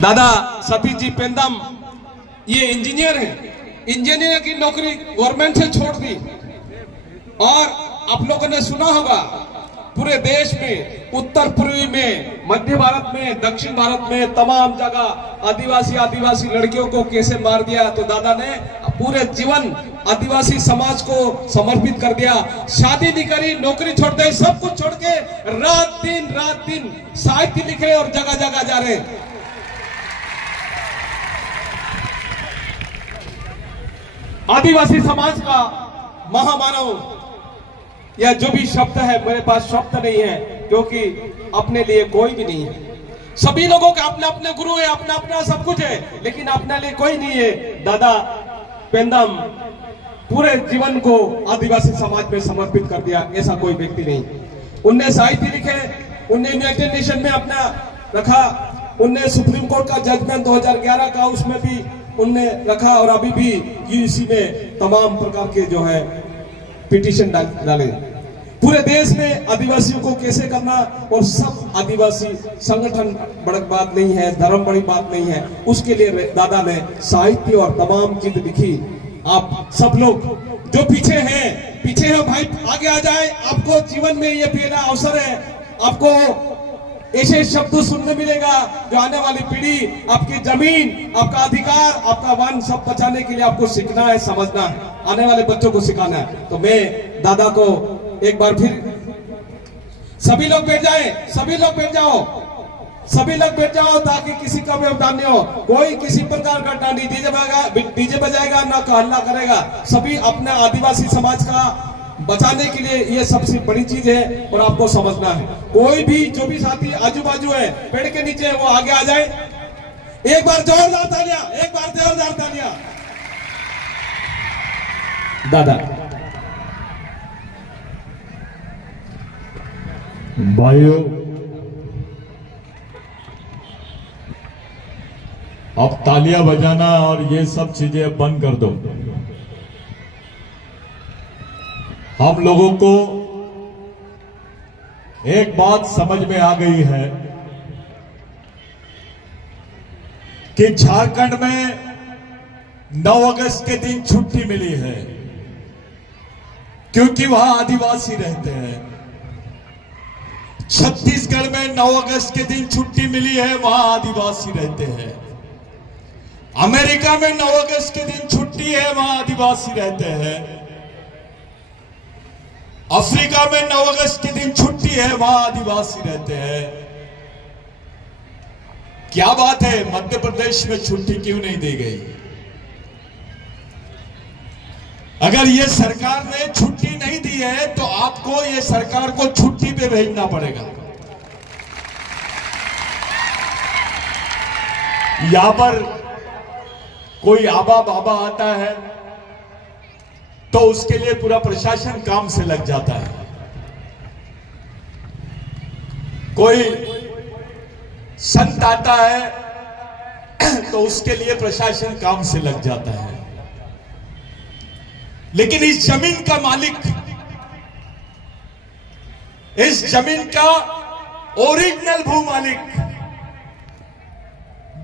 दादा सतीश जी पेंदम ये इंजीनियर है, इंजीनियर की नौकरी गवर्नमेंट से छोड़ दी। और आप लोगों ने सुना होगा पूरे देश में, उत्तर पूर्वी में, मध्य भारत में, दक्षिण भारत में तमाम जगह आदिवासी लड़कियों को कैसे मार दिया। तो दादा ने पूरे जीवन आदिवासी समाज को समर्पित कर दिया। शादी नहीं करी, नौकरी छोड़ दी, सब कुछ छोड़ के रात दिन साहित्य लिखे और जगह जगह जा रहे। आदिवासी समाज का महामानव, यह जो भी शब्द है, मेरे पास शब्द नहीं है, क्योंकि अपने लिए कोई भी नहीं है। सभी लोगों के अपने अपने गुरु है, अपना अपना सब कुछ है, लेकिन अपने लिए कोई नहीं है। दादा पेंदम पूरे जीवन को आदिवासी समाज में समर्पित कर दिया, ऐसा कोई व्यक्ति नहीं। उनने साहित्य लिखे, उनने यूनाइटेड नेशन में अपना रखा, उनने सुप्रीम कोर्ट का जजमेंट 2011 का उसमें भी उनने रखा, और अभी भी यूसी में तमाम प्रकार के जो है पिटीशन डाले। पूरे देश में आदिवासियों को कैसे करना, और सब आदिवासी संगठन बड़ी बात नहीं है, धर्म बड़ी बात नहीं है, उसके लिए दादा ने साहित्य और तमाम चीज लिखी। आप सब लोग जो पीछे हैं भाई, आगे आ जाए। आपको जीवन में ये पहला अवसर है, आपको ऐसे शब्द सुनने मिलेगा जो आने वाली पीढ़ी, आपकी जमीन, आपका अधिकार, आपका वन सब बचाने के लिए आपको सीखना है, समझना है, आने वाले बच्चों को सिखाना है। तो मैं दादा को एक बार फिर, सभी लोग बैठ जाओ ताकि किसी का व्यवधान नहीं हो। कोई किसी प्रकार का डीजे बजाएगा ना हल्ला करेगा। सभी अपने आदिवासी समाज का बचाने के लिए ये सबसे बड़ी चीज है, और आपको समझना है। कोई भी जो भी साथी आजू बाजू है, पेड़ के नीचे है, वो आगे आ जाए। एक बार जोरदार तालियां। दादा भाइयों, अब तालियां बजाना और ये सब चीजें बंद कर दो। हम लोगों को एक बात समझ में आ गई है कि झारखंड में 9 अगस्त के दिन छुट्टी मिली है, क्योंकि वहां आदिवासी रहते हैं। छत्तीसगढ़ में 9 अगस्त के दिन छुट्टी मिली है, वहां आदिवासी रहते हैं। अमेरिका में 9 अगस्त के दिन छुट्टी है, वहां आदिवासी रहते हैं। अफ्रीका में 9 अगस्त के दिन छुट्टी है, वहां आदिवासी रहते हैं। क्या बात है, मध्य प्रदेश में छुट्टी क्यों नहीं दी गई? अगर ये सरकार ने छुट्टी नहीं दी है तो आपको ये सरकार को छुट्टी पे भेजना पड़ेगा। यहां पर कोई आबा बाबा आता है तो उसके लिए पूरा प्रशासन काम से लग जाता है। कोई संत आता है तो उसके लिए प्रशासन काम से लग जाता है। लेकिन इस जमीन का मालिक, इस जमीन का ओरिजिनल भू मालिक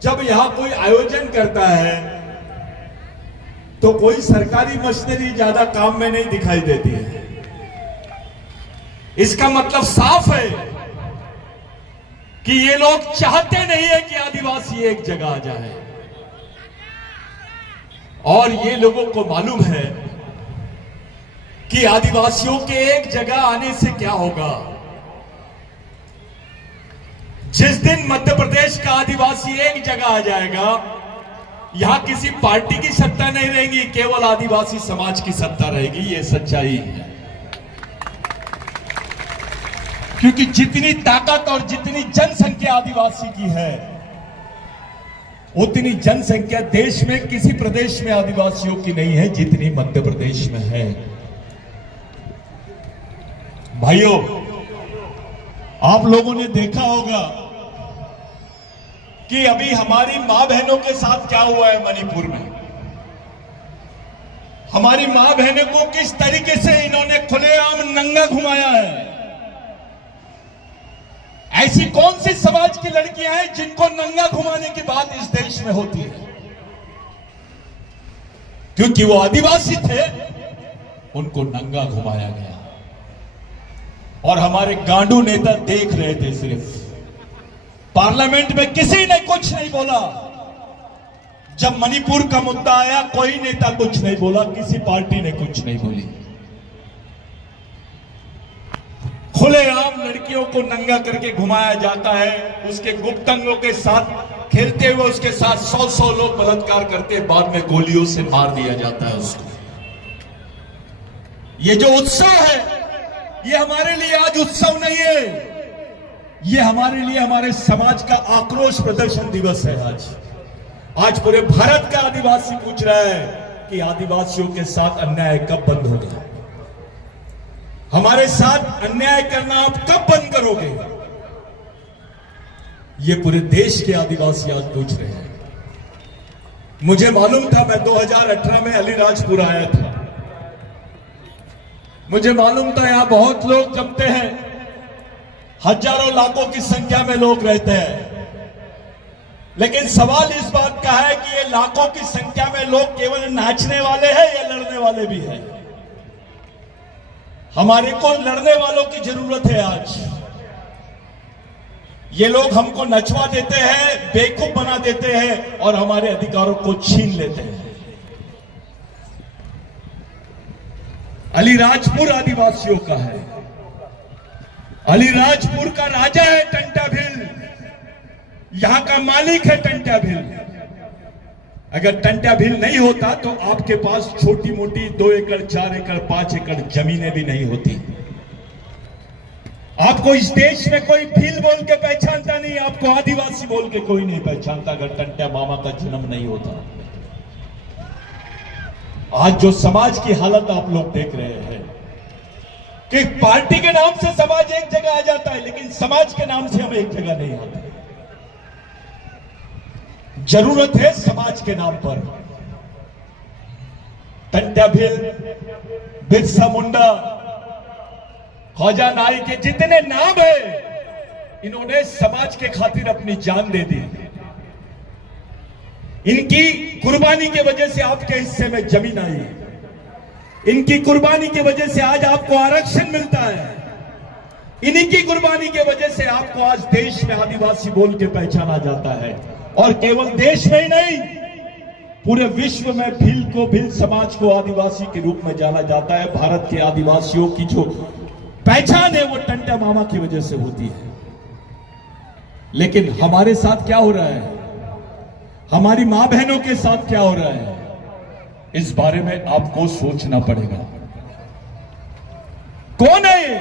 जब यहां कोई आयोजन करता है तो कोई सरकारी मशीनरी ज्यादा काम में नहीं दिखाई देती है। इसका मतलब साफ है कि ये लोग चाहते नहीं है कि आदिवासी एक जगह आ जाए, और ये लोगों को मालूम है कि आदिवासियों के एक जगह आने से क्या होगा। जिस दिन मध्य प्रदेश का आदिवासी एक जगह आ जाएगा, यहां किसी पार्टी की सत्ता नहीं रहेगी, केवल आदिवासी समाज की सत्ता रहेगी। यह सच्चाई है, क्योंकि जितनी ताकत और जितनी जनसंख्या आदिवासी की है, उतनी जनसंख्या देश में किसी प्रदेश में आदिवासियों की नहीं है जितनी मध्य प्रदेश में है। भाइयों, आप लोगों ने देखा होगा कि अभी हमारी मां बहनों के साथ क्या हुआ है मणिपुर में। हमारी मां बहनों को किस तरीके से इन्होंने खुलेआम नंगा घुमाया है। ऐसी कौन सी समाज की लड़कियां हैं जिनको नंगा घुमाने की बात इस देश में होती है? क्योंकि वो आदिवासी थे, उनको नंगा घुमाया गया और हमारे गांडू नेता देख रहे थे। सिर्फ पार्लियामेंट में किसी ने कुछ नहीं बोला। जब मणिपुर का मुद्दा आया, कोई नेता कुछ नहीं बोला, किसी पार्टी ने कुछ नहीं बोली। खुलेआम लड़कियों को नंगा करके घुमाया जाता है, उसके गुप्तांगों के साथ खेलते हुए उसके साथ 100 लोग बलात्कार करते, बाद में गोलियों से मार दिया जाता है उसको। ये जो उत्सव है, ये हमारे लिए आज उत्सव नहीं है, ये हमारे लिए हमारे समाज का आक्रोश प्रदर्शन दिवस है। आज पूरे भारत का आदिवासी पूछ रहा है कि आदिवासियों के साथ अन्याय कब बंद होगा? हमारे साथ अन्याय करना आप कब बंद करोगे? ये पूरे देश के आदिवासी आज पूछ रहे हैं। मुझे मालूम था, मैं 2018 में अलीराजपुर आया था। मुझे मालूम था यहां बहुत लोग जमते हैं, हजारों लाखों की संख्या में लोग रहते हैं। लेकिन सवाल इस बात का है कि ये लाखों की संख्या में लोग केवल नाचने वाले हैं या लड़ने वाले भी हैं? हमारे को लड़ने वालों की जरूरत है। आज ये लोग हमको नचवा देते हैं, बेवकूफ बना देते हैं और हमारे अधिकारों को छीन लेते हैं। अलीराजपुर आदिवासियों का है। अलीराजपुर का राजा है टंटा भील, यहां का मालिक है टंटा भील। अगर टंटा भील नहीं होता तो आपके पास छोटी मोटी 2 एकड़ 4 एकड़ 5 एकड़ जमीनें भी नहीं होती। आपको इस देश में कोई भील बोल के पहचानता नहीं, आपको आदिवासी बोल के कोई नहीं पहचानता अगर टंटा मामा का जन्म नहीं होता। आज जो समाज की हालत आप लोग देख रहे हैं कि पार्टी के नाम से समाज एक जगह आ जाता है, लेकिन समाज के नाम से हम एक जगह नहीं आते। जरूरत है समाज के नाम पर। टंटा भील, बिरसा मुंडा, ख्वाजा नाई के जितने नाम है, इन्होंने समाज के खातिर अपनी जान दे दी। इनकी कुर्बानी की वजह से आपके हिस्से में जमीन आई है, इनकी कुर्बानी की वजह से आज आपको आरक्षण मिलता है, इन्हीं की कुर्बानी की वजह से आपको आज देश में आदिवासी बोल के पहचाना जाता है। और केवल देश में ही नहीं, पूरे विश्व में भील समाज को आदिवासी के रूप में जाना जाता है। भारत के आदिवासियों की जो पहचान है वो टंटा मामा की वजह से होती है। लेकिन हमारे साथ क्या हो रहा है, हमारी मां बहनों के साथ क्या हो रहा है, इस बारे में आपको सोचना पड़ेगा। कौन है ये?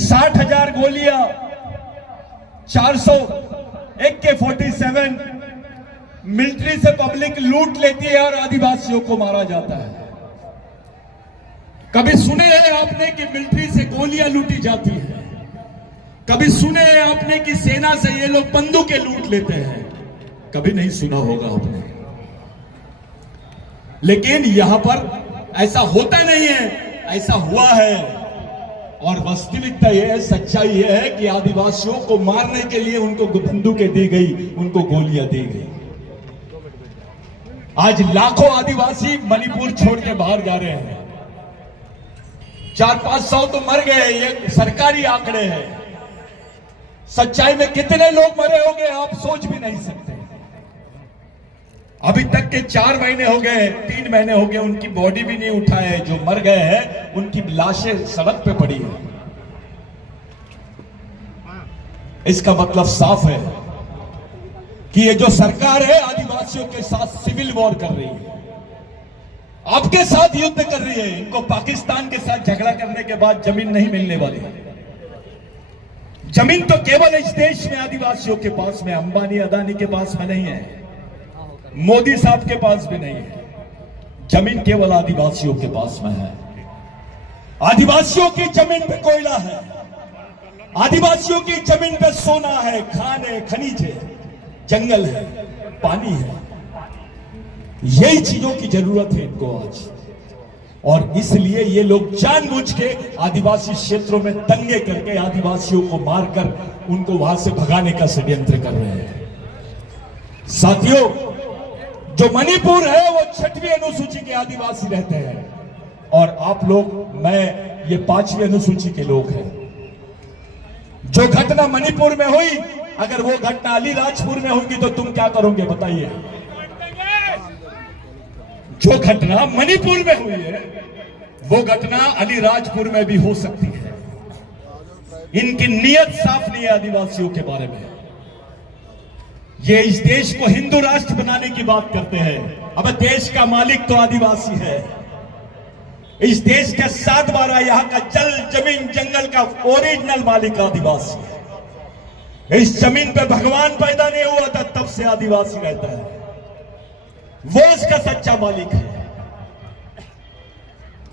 60,000 गोलियां, 400 AK-47 मिलिट्री से पब्लिक लूट लेती है और आदिवासियों को मारा जाता है। कभी सुने हैं आपने कि मिलिट्री से गोलियां लूटी जाती है? कभी सुने हैं आपने कि सेना से ये लोग बंदूकें लूट लेते हैं? कभी नहीं सुना होगा आपने। लेकिन यहां पर ऐसा होता नहीं है, ऐसा हुआ है। और वास्तविकता यह है, सच्चाई यह है कि आदिवासियों को मारने के लिए उनको बंदूकें दी गई, उनको गोलियां दी गई। आज लाखों आदिवासी मणिपुर छोड़ के बाहर जा रहे हैं। 400-500 तो मर गए, ये सरकारी आंकड़े हैं। सच्चाई में कितने लोग मरे होंगे आप सोच भी नहीं सकते। अभी तक के 4 महीने हो गए, 3 महीने हो गए, उनकी बॉडी भी नहीं उठाए। जो मर गए हैं उनकी लाशें सड़क पे पड़ी है। इसका मतलब साफ है कि ये जो सरकार है आदिवासियों के साथ सिविल वॉर कर रही है, आपके साथ युद्ध कर रही है। इनको पाकिस्तान के साथ झगड़ा करने के बाद जमीन नहीं मिलने वाली। जमीन तो केवल इस देश में आदिवासियों के पास में, अंबानी अदानी के पास में नहीं है, मोदी साहब के पास भी नहीं है। जमीन केवल आदिवासियों के पास में है। आदिवासियों की जमीन पे कोयला है, आदिवासियों की जमीन पे सोना है, खान है, खनिज है, जंगल है, पानी है। यही चीजों की जरूरत है इनको आज। और इसलिए ये लोग जानबूझ के आदिवासी क्षेत्रों में दंगे करके आदिवासियों को मारकर उनको वहां से भगाने का षड्यंत्र कर रहे हैं। साथियों, जो मणिपुर है वो 6वीं अनुसूची के आदिवासी रहते हैं और आप लोग, मैं, ये 5वीं अनुसूची के लोग हैं। जो घटना मणिपुर में हुई, अगर वो घटना अलीराजपुर में होगी तो तुम क्या करोगे बताइए। जो घटना मणिपुर में हुई है वो घटना अलीराजपुर में भी हो सकती है। इनकी नीयत साफ नहीं है आदिवासियों के बारे में। ये इस देश को हिंदू राष्ट्र बनाने की बात करते हैं। अब देश का मालिक तो आदिवासी है। इस देश का 7/12 यहां का जल, जमीन, जंगल का ओरिजिनल मालिक आदिवासी है। इस जमीन पे भगवान पैदा नहीं हुआ था तब से आदिवासी रहता है, वो इसका सच्चा मालिक है।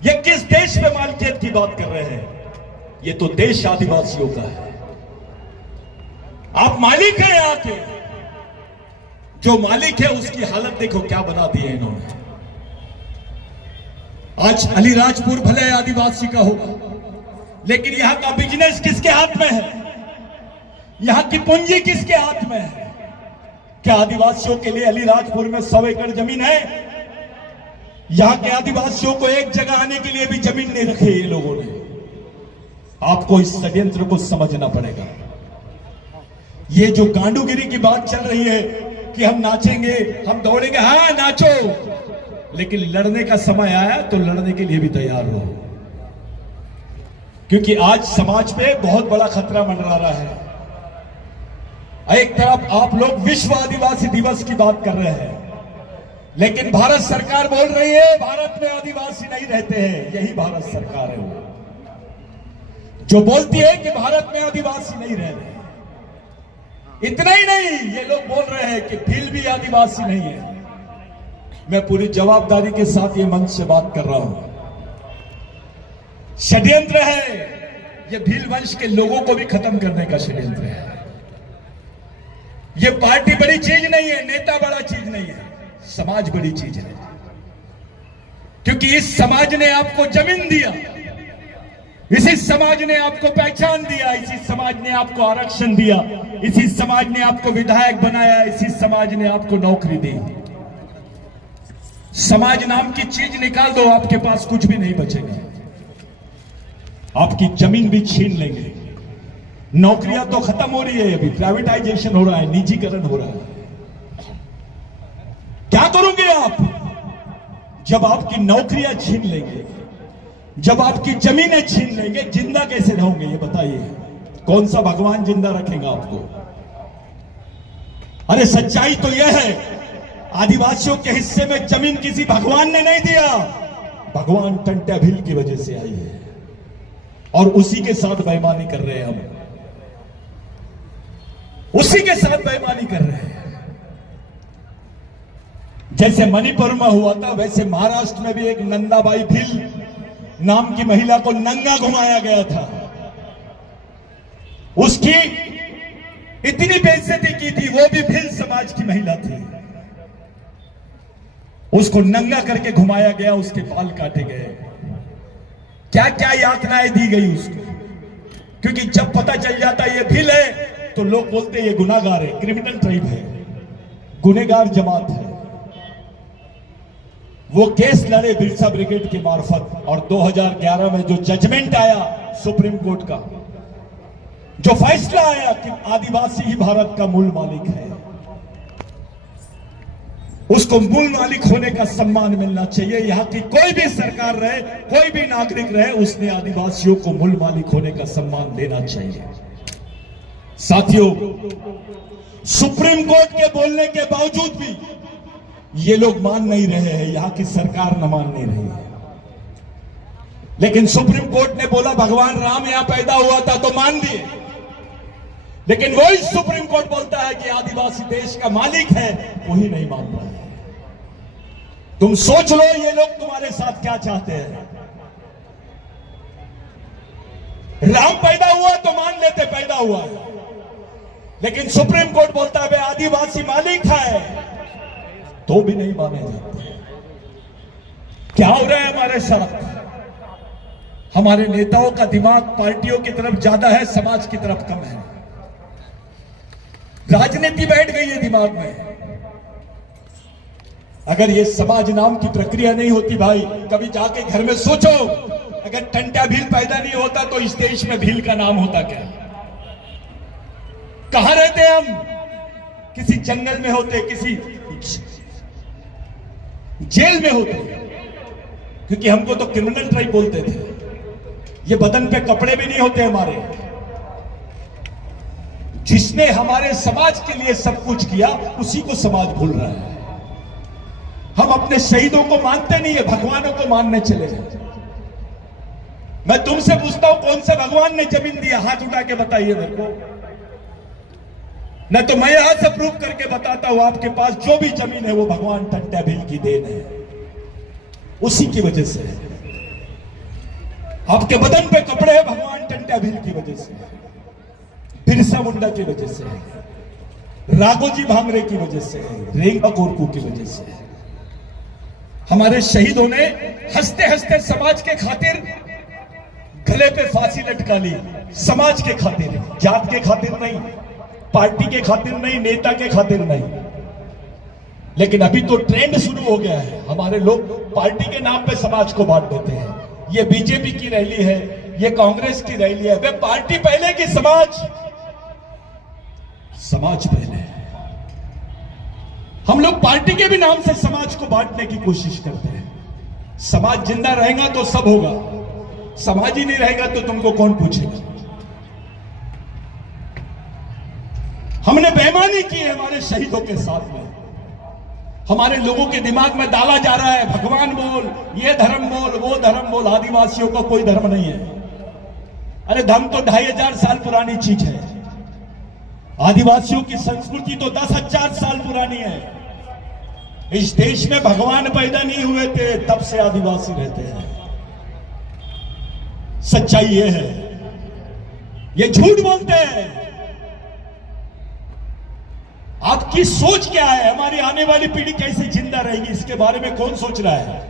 ये किस देश में मालिकियत की बात कर रहे हैं? ये तो देश आदिवासियों का है। आप मालिक हैं यहां के। जो मालिक है उसकी हालत देखो क्या बना दी है इन्होंने। आज अलीराजपुर भले आदिवासी का होगा, लेकिन यहां का बिजनेस किसके हाथ में है? यहां की पूंजी किसके हाथ में है? क्या आदिवासियों के लिए अलीराजपुर में 100 एकड़ जमीन है? यहां के आदिवासियों को एक जगह आने के लिए भी जमीन नहीं रखी ये लोगों ने। आपको इस षड्यंत्र को समझना पड़ेगा। ये जो गांडूगिरी की बात चल रही है कि हम नाचेंगे, हम दौड़ेंगे, हाँ नाचो, लेकिन लड़ने का समय आया तो लड़ने के लिए भी तैयार हो, क्योंकि आज समाज पे बहुत बड़ा खतरा मंडरा रहा है। एक तरफ आप लोग विश्व आदिवासी दिवस की बात कर रहे हैं, लेकिन भारत सरकार बोल रही है भारत में आदिवासी नहीं रहते हैं। यही भारत सरकार है वो जो बोलती है कि भारत में आदिवासी नहीं रह रहे। इतना ही नहीं, ये लोग बोल रहे हैं कि भील भी आदिवासी नहीं है। मैं पूरी जवाबदारी के साथ ये मंच से बात कर रहा हूं। षड्यंत्र है, ये भील वंश के लोगों को भी खत्म करने का षड्यंत्र है। ये पार्टी बड़ी चीज नहीं है, नेता बड़ा चीज नहीं है, समाज बड़ी चीज है। क्योंकि इस समाज ने आपको जमीन दिया, इसी समाज ने आपको पहचान दिया, इसी समाज ने आपको आरक्षण दिया, इसी समाज ने आपको विधायक बनाया, इसी समाज ने आपको नौकरी दी। समाज नाम की चीज निकाल दो, आपके पास कुछ भी नहीं बचेगा। आपकी जमीन भी छीन लेंगे। नौकरियां तो खत्म हो रही है, अभी प्राइवेटाइजेशन हो रहा है, निजीकरण हो रहा है। क्या करोगे आप जब आपकी नौकरियां छीन लेंगे, जब आपकी जमीनें छीन लेंगे? जिंदा कैसे रहोगे ये बताइए? कौन सा भगवान जिंदा रखेगा आपको? अरे सच्चाई तो यह है, आदिवासियों के हिस्से में जमीन किसी भगवान ने नहीं दिया, भगवान टंट्या भील की वजह से आई है, और उसी के साथ बेईमानी कर रहे हैं हम, उसी के साथ बेईमानी कर रहे हैं। जैसे मणिपुर में हुआ था, वैसे महाराष्ट्र में भी एक नंदाबाई भील नाम की महिला को नंगा घुमाया गया था। उसकी इतनी बेइज्जती की थी, वो भी भील समाज की महिला थी। उसको नंगा करके घुमाया गया, उसके बाल काटे गए, क्या क्या यातनाएं दी गई उसको। क्योंकि जब पता चल जाता ये भील है तो लोग बोलते ये गुनाहगार है, क्रिमिनल ट्राइब है, गुनेगार जमात है। वो केस लड़े बिरसा ब्रिगेड के मार्फत, और 2011 में जो जजमेंट आया सुप्रीम कोर्ट का, जो फैसला आया कि आदिवासी ही भारत का मूल मालिक है, उसको मूल मालिक होने का सम्मान मिलना चाहिए। यहां की कोई भी सरकार रहे, कोई भी नागरिक रहे, उसने आदिवासियों को मूल मालिक होने का सम्मान देना चाहिए। साथियों, सुप्रीम कोर्ट के बोलने के बावजूद भी ये लोग मान नहीं रहे हैं, यहां की सरकार न मान नहीं रही है। लेकिन सुप्रीम कोर्ट ने बोला भगवान राम यहां पैदा हुआ था तो मान दिए, लेकिन वही सुप्रीम कोर्ट बोलता है कि आदिवासी देश का मालिक है, वही नहीं मान रहा है। तुम सोच लो ये लोग तुम्हारे साथ क्या चाहते हैं। राम पैदा हुआ तो मान लेते पैदा हुआ है, लेकिन सुप्रीम कोर्ट बोलता है आदिवासी मालिक है, तो भी नहीं माने जाते। क्या हो रहा है हमारे साथ? हमारे नेताओं का दिमाग पार्टियों की तरफ ज्यादा है, समाज की तरफ कम है। राजनीति बैठ गई है दिमाग में। अगर ये समाज नाम की प्रक्रिया नहीं होती भाई, कभी जाके घर में सोचो, अगर टंटा भील पैदा नहीं होता तो इस देश में भील का नाम होता क्या? कहां रहते हम? किसी जंगल में होते, किसी जेल में होते, क्योंकि हमको तो क्रिमिनल ट्राइब बोलते थे। ये बदन पे कपड़े भी नहीं होते हमारे। जिसने हमारे समाज के लिए सब कुछ किया उसी को समाज भूल रहा है। हम अपने शहीदों को मानते नहीं है, भगवानों को मानने चले जाते। मैं तुमसे पूछता हूं, कौन से भगवान ने जमीन दिया? हाथ उठा के बताइए मेरे को। न तो मैं यहां से प्रूव करके बताता हूं, आपके पास जो भी जमीन है वो भगवान टंटा भील की देन है, उसी की वजह से है। आपके बदन पे कपड़े हैं, भगवान टंटा भील की वजह से, बिरसा मुंडा की वजह से, राघोजी भांगरे की वजह से, रेंगा गोरकू की वजह से। हमारे शहीदों ने हंसते हंसते समाज के खातिर गले पे फांसी लटका ली। समाज के खातिर, जात के खातिर नहीं, पार्टी के खातिर नहीं, नेता के खातिर नहीं। लेकिन अभी तो ट्रेंड शुरू हो गया है, हमारे लोग पार्टी के नाम पे समाज को बांट देते हैं। ये बीजेपी की रैली है, ये कांग्रेस की रैली है। वे पार्टी पहले की समाज पहले। हम लोग पार्टी के भी नाम से समाज को बांटने की कोशिश करते हैं। समाज जिंदा रहेगा तो सब होगा, समाज ही नहीं रहेगा तो तुमको कौन पूछेगा? हमने बेईमानी की है हमारे शहीदों के साथ में। हमारे लोगों के दिमाग में डाला जा रहा है, भगवान बोल, ये धर्म बोल, वो धर्म बोल। आदिवासियों का कोई धर्म नहीं है। अरे धर्म तो 2500 साल पुरानी चीज है। आदिवासियों की संस्कृति तो 10,000 साल पुरानी है। इस देश में भगवान पैदा नहीं हुए थे, तब से आदिवासी रहते हैं। सच्चाई ये है, ये झूठ बोलते हैं। आपकी सोच क्या है? हमारी आने वाली पीढ़ी कैसे जिंदा रहेगी, इसके बारे में कौन सोच रहा है?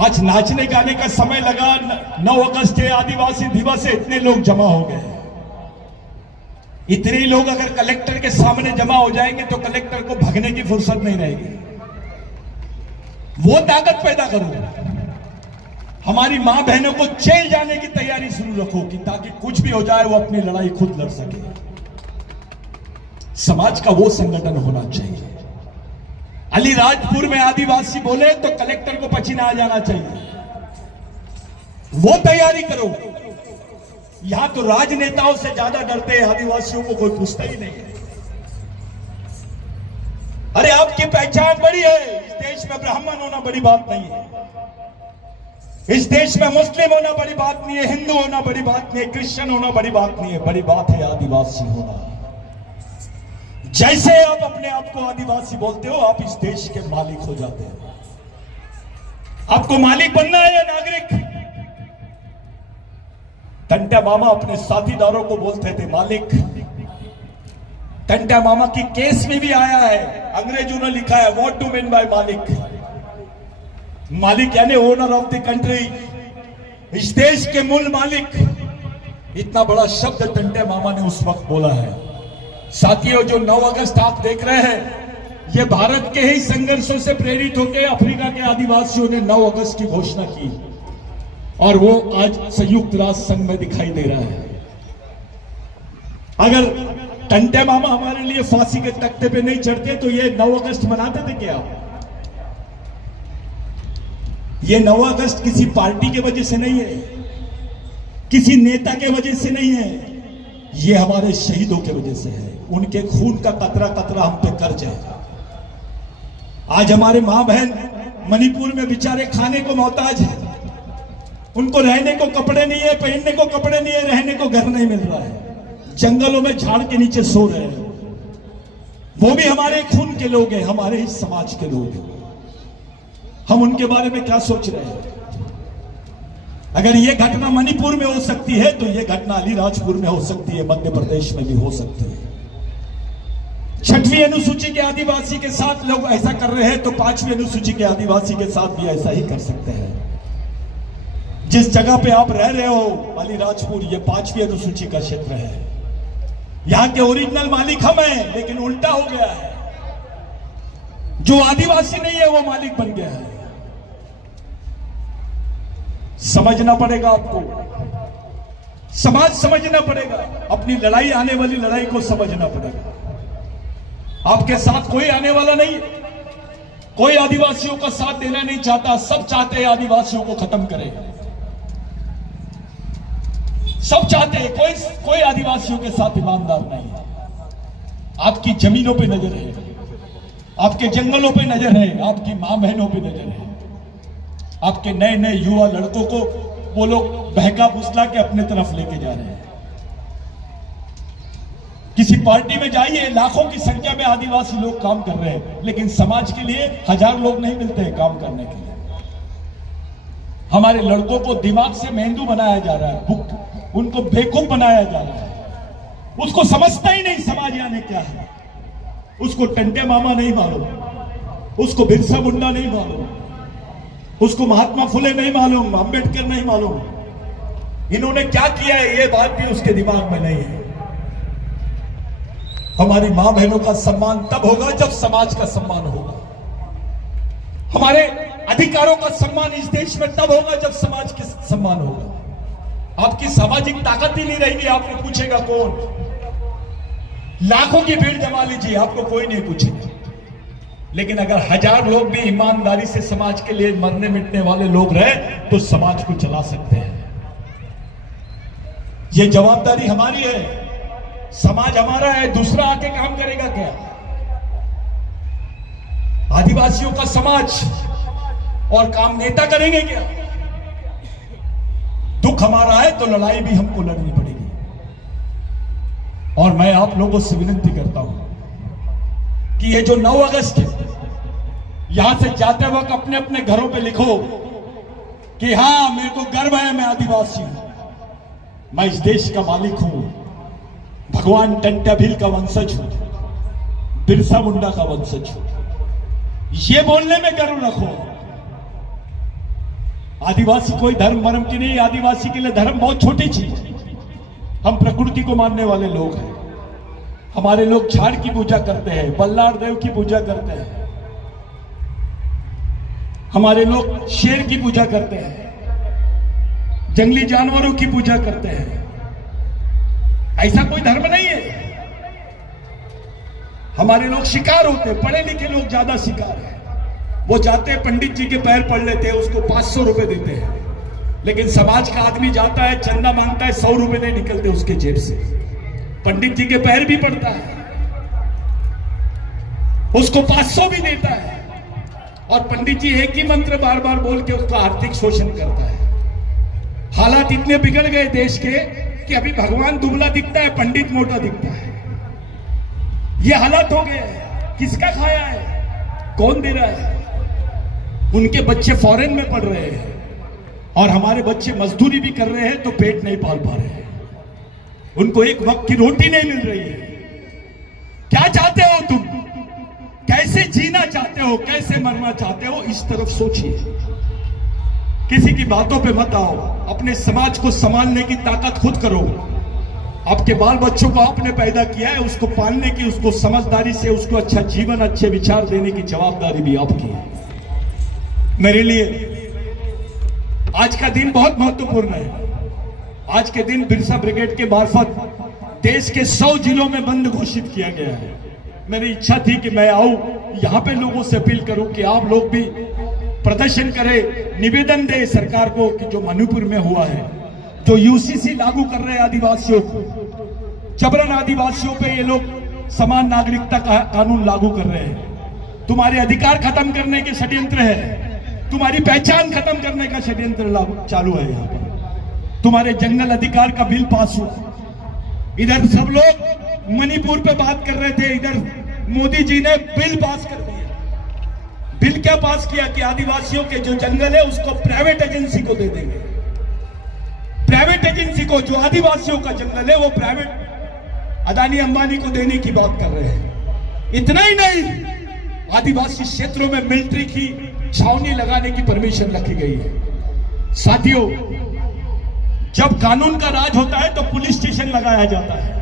आज नाचने गाने का समय लगा, 9 अगस्त है, आदिवासी दिवस है, इतने लोग जमा हो गए। इतने लोग अगर कलेक्टर के सामने जमा हो जाएंगे तो कलेक्टर को भगने की फुर्सत नहीं रहेगी। वो ताकत पैदा करो। हमारी मां बहनों को जेल जाने की तैयारी शुरू रखो कि ताकि कुछ भी हो जाए वो अपनी लड़ाई खुद लड़ सके। समाज का वो संगठन होना चाहिए। अलीराजपुर में आदिवासी बोले तो कलेक्टर को पसीना आ जाना चाहिए। वो तैयारी करो। यहां तो राजनेताओं से ज्यादा डरते हैं, आदिवासियों को कोई पूछता ही नहीं है। अरे आपकी पहचान बड़ी है। इस देश में ब्राह्मण होना बड़ी बात नहीं है। इस देश में मुस्लिम होना बड़ी बात नहीं है, हिंदू होना बड़ी बात नहीं है, क्रिश्चियन होना बड़ी बात नहीं है। बड़ी बात है आदिवासी होना। जैसे आप अपने आप को आदिवासी बोलते हो, आप इस देश के मालिक हो जाते हो। आपको मालिक बनना है या नागरिक? टंटा मामा अपने साथीदारों को बोलते थे मालिक। टंटा मामा की केस में भी आया है, अंग्रेजों ने लिखा है व्हाट डू मीन बाय मालिक। मालिक यानी ओनर ऑफ द कंट्री, इस देश के मूल मालिक। इतना बड़ा शब्द टंटे मामा ने उस वक्त बोला है। साथियों, जो 9 अगस्त आप देख रहे हैं, ये भारत के ही संघर्षों से प्रेरित होकर अफ्रीका के आदिवासियों ने 9 अगस्त की घोषणा की और वो आज संयुक्त राष्ट्र संघ में दिखाई दे रहा है। अगर टंटे मामा हमारे लिए फांसी के तख्ते पे नहीं चढ़ते तो ये 9 अगस्त मनाते थे क्या? ये 9 अगस्त किसी पार्टी के वजह से नहीं है, किसी नेता के वजह से नहीं है, ये हमारे शहीदों के वजह से है। उनके खून का कतरा कतरा हम पे कर्ज है। आज हमारे मां बहन मणिपुर में बेचारे खाने को मोहताज है। उनको रहने को कपड़े नहीं है, पहनने को कपड़े नहीं है, रहने को घर नहीं मिल रहा है। जंगलों में झाड़ के नीचे सो रहे हैं। वो भी हमारे खून के लोग हैं, हमारे ही समाज के लोग हैं। हम उनके बारे में क्या सोच रहे हैं? अगर ये घटना मणिपुर में हो सकती है तो ये घटना अलीराजपुर में हो सकती है, मध्य प्रदेश में भी हो सकती है। छठवीं अनुसूची के आदिवासी के साथ लोग ऐसा कर रहे हैं तो पांचवी अनुसूची के आदिवासी के साथ भी ऐसा ही कर सकते हैं। जिस जगह पे आप रह रहे हो अलीराजपुर, ये पांचवी अनुसूची का क्षेत्र है। यहां के ओरिजिनल मालिक हम हैं, लेकिन उल्टा हो गया है। जो आदिवासी नहीं है वो मालिक बन गया है। समझना पड़ेगा आपको, समाज समझना पड़ेगा, अपनी लड़ाई, आने वाली लड़ाई को समझना पड़ेगा। आपके साथ कोई आने वाला नहीं है, कोई आदिवासियों का साथ देना नहीं चाहता। सब चाहते हैं आदिवासियों को खत्म करें, सब चाहते हैं, कोई आदिवासियों के साथ ईमानदार नहीं है। आपकी जमीनों पे नजर है, आपके जंगलों पे नजर है, आपकी मां बहनों पे नजर है। आपके नए नए युवा लड़कों को वो लोग बहका फुसला के अपने तरफ लेके जा रहे हैं। किसी पार्टी में जाइए, लाखों की संख्या में आदिवासी लोग काम कर रहे हैं, लेकिन समाज के लिए 1000 लोग नहीं मिलते हैं काम करने के लिए। हमारे लड़कों को दिमाग से मेंदू बनाया जा रहा है, उनको बेवकूफ बनाया जा रहा है। उसको समझता ही नहीं समाज यानी क्या है। उसको टंटे मामा नहीं मालूम, उसको बिरसा मुंडा नहीं मालूम, उसको महात्मा फुले नहीं मालूम, अंबेडकर नहीं मालूम। इन्होंने क्या किया है ये बात भी उसके दिमाग में नहीं है। हमारी मां बहनों का सम्मान तब होगा जब समाज का सम्मान होगा। हमारे अधिकारों का सम्मान इस देश में तब होगा जब समाज का सम्मान होगा। आपकी सामाजिक ताकत ही नहीं रहेगी। आपने पूछेगा कौन? लाखों की भीड़ जमा लीजिए, आपको कोई नहीं पूछेगा। लेकिन अगर 1000 लोग भी ईमानदारी से समाज के लिए मरने मिटने वाले लोग रहे तो समाज को चला सकते हैं। यह जवाबदारी हमारी है। समाज हमारा है, दूसरा आके काम करेगा क्या? आदिवासियों का समाज और काम नेता करेंगे क्या? दुख हमारा है तो लड़ाई भी हमको लड़नी पड़ेगी। और मैं आप लोगों से विनती करता हूं कि ये जो 9 अगस्त है, यहां से जाते वक्त अपने अपने घरों पे लिखो कि हां, मेरे को गर्व है, मैं आदिवासी हूं, मैं इस देश का मालिक हूं, भगवान टंट्या भील का वंशज हूं, बिरसा मुंडा का वंशज हूं। ये बोलने में गर्व रखो। आदिवासी कोई धर्म मरम की नहीं। आदिवासी के लिए धर्म बहुत छोटी चीज है। हम प्रकृति को मानने वाले लोग हैं। हमारे लोग झाड़ की पूजा करते हैं, बल्लार देव की पूजा करते हैं, हमारे लोग शेर की पूजा करते हैं, जंगली जानवरों की पूजा करते हैं। ऐसा कोई धर्म नहीं है। हमारे लोग शिकार होते हैं, पढ़े लिखे लोग ज्यादा शिकार है। वो जाते हैं, पंडित जी के पैर पढ़ लेते हैं, उसको 500 रुपए देते हैं। लेकिन समाज का आदमी जाता है, चंदा मांगता है, 100 रुपए नहीं निकलते उसके जेब से। पंडित जी के पैर भी पड़ता है, उसको 500 भी देता है। और पंडित जी एक ही मंत्र बार बार बोल के उसका आर्थिक शोषण करता है। हालात इतने बिगड़ गए देश के कि अभी भगवान दुबला दिखता है, पंडित मोटा दिखता है। ये हालात हो गए। किसका खाया है? कौन दे रहा है? उनके बच्चे फॉरेन में पढ़ रहे हैं और हमारे बच्चे मजदूरी भी कर रहे हैं तो पेट नहीं पाल पा रहे हैं। उनको एक वक्त की रोटी नहीं मिल रही है। क्या चाहते हो तुम? कैसे जीना चाहते हो? कैसे मरना चाहते हो? इस तरफ सोचिए। किसी की बातों पे मत आओ। अपने समाज को संभालने की ताकत खुद करो। आपके बाल बच्चों को आपने पैदा किया है, उसको पालने की, उसको समझदारी से, उसको अच्छा जीवन, अच्छे विचार देने की जवाबदारी भी आपकी है। मेरे लिए आज का दिन बहुत महत्वपूर्ण है। आज के दिन बिरसा ब्रिगेड के मार्फत देश के 100 जिलों में बंद घोषित किया गया है। मेरी इच्छा थी कि मैं आऊं, यहां पे लोगों से अपील करूं कि आप लोग भी प्रदर्शन करें, निवेदन दें सरकार को कि जो मणिपुर में हुआ है, जो यूसीसी लागू कर रहे हैं आदिवासियों को, जबरन आदिवासियों पे ये लोग समान नागरिकता का कानून लागू कर रहे हैं। तुम्हारे अधिकार खत्म करने के षड्यंत्र है, तुम्हारी पहचान खत्म करने का षड्यंत्र चालू है। यहाँ पर तुम्हारे जंगल अधिकार का बिल पास हुआ। इधर सब लोग मणिपुर पे बात कर रहे थे, इधर मोदी जी ने बिल पास कर दिया। बिल क्या पास किया कि आदिवासियों के जो जंगल है उसको प्राइवेट एजेंसी को दे देंगे। प्राइवेट एजेंसी को, जो आदिवासियों का जंगल है वो प्राइवेट अदानी अंबानी को देने की बात कर रहे हैं। इतना ही नहीं, आदिवासी क्षेत्रों में मिलिट्री की छावनी लगाने की परमिशन रखी गई है। साथियों, जब कानून का राज होता है तो पुलिस स्टेशन लगाया जाता है,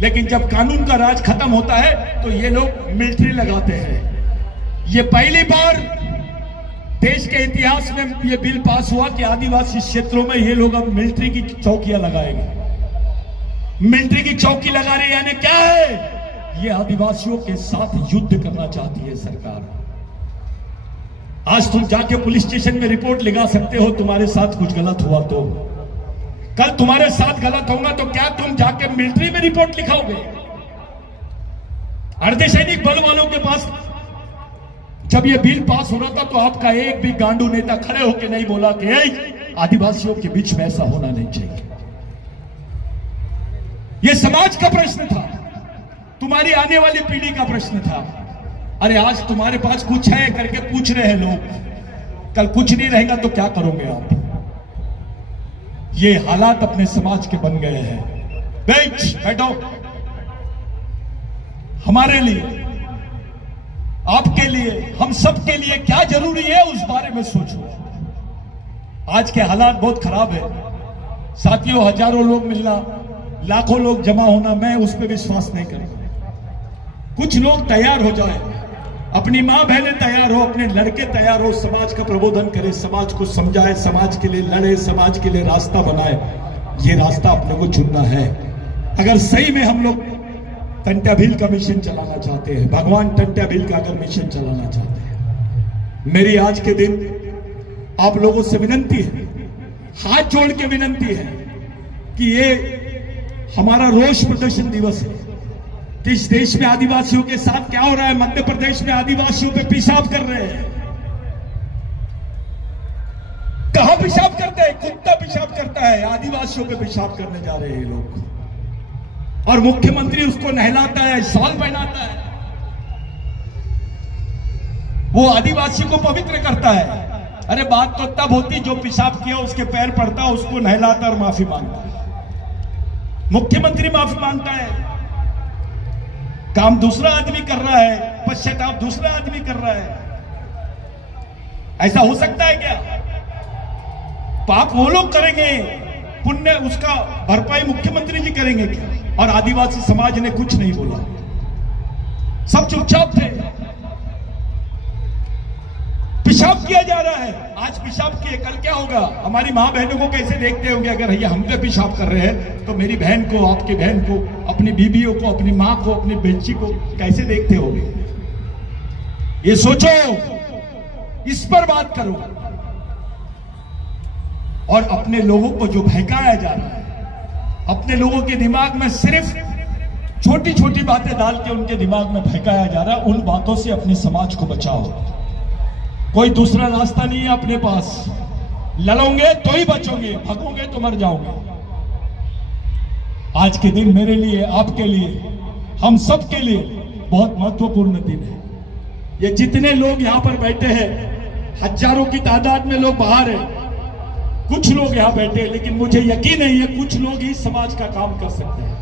लेकिन जब कानून का राज खत्म होता है तो ये लोग मिलिट्री लगाते हैं। ये पहली बार देश के इतिहास में ये बिल पास हुआ कि आदिवासी क्षेत्रों में ये लोग अब मिलिट्री की चौकियां लगाएंगे। मिलिट्री की चौकी लगा रही यानी क्या है? ये आदिवासियों के साथ युद्ध करना चाहती है सरकार। आज तुम जाके पुलिस स्टेशन में रिपोर्ट लिखा सकते हो तुम्हारे साथ कुछ गलत हुआ तो, कल तुम्हारे साथ गलत होगा तो क्या तुम जाके मिलिट्री में रिपोर्ट लिखाओगे? अर्धसैनिक बल वालों के पास जब यह बिल पास हो रहा था तो आपका एक भी गांडू नेता खड़े होकर नहीं बोला कि आदिवासियों के बीच में ऐसा होना नहीं चाहिए। यह समाज का प्रश्न था, तुम्हारी आने वाली पीढ़ी का प्रश्न था। अरे आज तुम्हारे पास कुछ है करके पूछ रहे हैं लोग, कल कुछ नहीं रहेगा तो क्या करोगे आप? ये हालात अपने समाज के बन गए हैं। बैठो, हमारे लिए, आपके लिए, हम सब के लिए क्या जरूरी है उस बारे में सोचो। आज के हालात बहुत खराब है साथियों। हजारों लोग मिलना, लाखों लोग जमा होना, मैं उस पर विश्वास नहीं करूंगा। कुछ लोग तैयार हो जाए, अपनी मां बहनें तैयार हो, अपने लड़के तैयार हो, समाज का प्रबोधन करे, समाज को समझाए, समाज के लिए लड़े, समाज के लिए रास्ता बनाए। ये रास्ता अपने को चुनना है। अगर सही में हम लोग टंट्या भील का मिशन चलाना चाहते हैं, भगवान टंट्या भील का अगर मिशन चलाना चाहते हैं, मेरी आज के दिन आप लोगों से विनंती है, हाथ जोड़ के विनंती है कि ये हमारा रोष प्रदर्शन दिवस है। इस देश में आदिवासियों के साथ क्या हो रहा है? मध्य प्रदेश में आदिवासियों पे पेशाब कर रहे हैं। कहां पेशाब करते हैं? कुत्ता पेशाब करता है, आदिवासियों पे पेशाब करने जा रहे हैं लोग। और मुख्यमंत्री उसको नहलाता है, शॉल पहनाता है, वो आदिवासी को पवित्र करता है। अरे बात तो तब होती जो पेशाब किया उसके पैर पड़ता, उसको नहलाता और माफी मांगता। मुख्यमंत्री माफी मांगता है, काम दूसरा आदमी कर रहा है, पश्चाताप दूसरा आदमी कर रहा है। ऐसा हो सकता है क्या? पाप वो लोग करेंगे, पुण्य उसका भरपाई मुख्यमंत्री जी करेंगे क्या? और आदिवासी समाज ने कुछ नहीं बोला, सब चुपचाप थे। पेशाब किया जा रहा है, आज पेशाब किए, कल क्या होगा? हमारी मां बहनों को कैसे देखते होंगे? अगर ये हम पे पेशाब कर रहे हैं तो मेरी बहन को, आपकी बहन को, अपनी बीबियों को, अपनी मां को, अपनी बच्ची को कैसे देखते होंगे? ये सोचो, इस पर बात करो। और अपने लोगों को जो बहकाया जा रहा है, अपने लोगों के दिमाग में सिर्फ छोटी छोटी बातें डाल के उनके दिमाग में बहकाया जा रहा है, उन बातों से अपने समाज को बचाओ। कोई दूसरा रास्ता नहीं है अपने पास। लड़ोगे तो ही बचोगे, भागोगे तो मर जाओगे। आज के दिन मेरे लिए, आपके लिए, हम सब के लिए बहुत महत्वपूर्ण दिन है। ये जितने लोग यहां पर बैठे हैं, हजारों की तादाद में लोग बाहर हैं, कुछ लोग यहां बैठे हैं, लेकिन मुझे यकीन नहीं है कुछ लोग ही समाज का काम कर सकते हैं।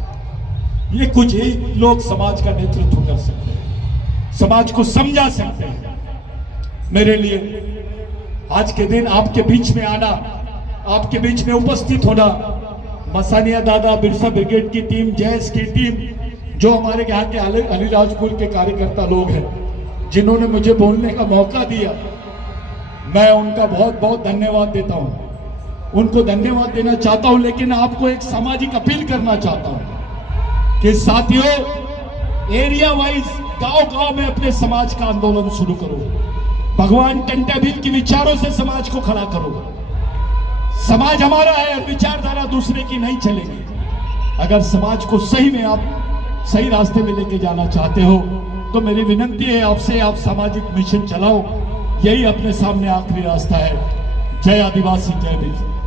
ये कुछ ही लोग समाज का नेतृत्व कर सकते हैं, समाज को समझा सकते हैं। मेरे लिए आज के दिन आपके बीच में आना, आपके बीच में उपस्थित होना, मसानिया दादा, बिरसा ब्रिगेड की टीम, जैस की टीम, जो हमारे यहाँ के अलीराजपुर के कार्यकर्ता लोग हैं, जिन्होंने मुझे बोलने का मौका दिया, मैं उनका बहुत बहुत धन्यवाद देता हूं। उनको धन्यवाद देना चाहता हूं, लेकिन आपको एक सामाजिक अपील करना चाहता हूं कि साथियों, एरिया वाइज, गांव-गांव में अपने समाज का आंदोलन शुरू करो। भगवान टंट्या भील के विचारों से समाज को खड़ा करो। समाज हमारा है, विचारधारा दूसरे की नहीं चलेगी। अगर समाज को सही में आप सही रास्ते में लेके जाना चाहते हो तो मेरी विनंती है आपसे, आप सामाजिक मिशन चलाओ। यही अपने सामने आखिरी रास्ता है। जय आदिवासी, जय भील।